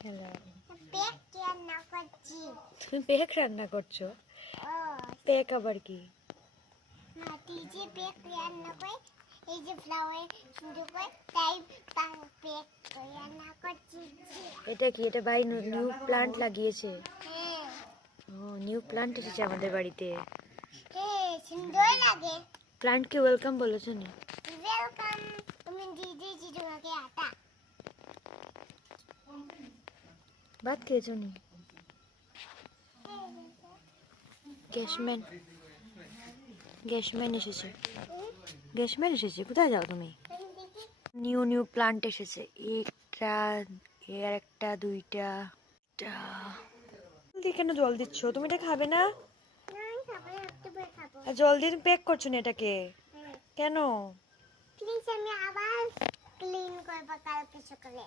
Hello, পেক রান্না করছি। তুমি পেক রান্না করছো? ও পেক আবার কি? হ্যাঁ, তুই যে পেক রান্না করে এই যে ফ্লাওয়ার শুরু করে তাই তার পেক রান্না করছি। এটা কি? এটা ভাই নিউ প্লান্ট লাগিয়েছে। হ্যাঁ ও, নিউ প্লান্ট এসেছে আমাদের বাড়িতে। হ্যাঁ, সুন্দর লাগে। প্লান্টকে ওয়েলকাম বলেছো নি? ওয়েলকাম। তুমি দিয়ে দিয়েছি তোমাকে আটা। ভাত খেয়েছো নি? গ্যাসম্যান গ্যাসম্যান এসেছে। গ্যাসম্যান এসেছে। কোথায় যাও তুমি? নিউ নিউ প্লান্ট এসেছে। একটা, এর একটা, দুইটা। জলদি কেন জল দিচ্ছ? তুমি এটা খাবে না? আর জল দিয়ে প্যাক করছো না এটাকে কেন? প্লিজ আমি আবার ক্লিন করবো কালকে সকালে।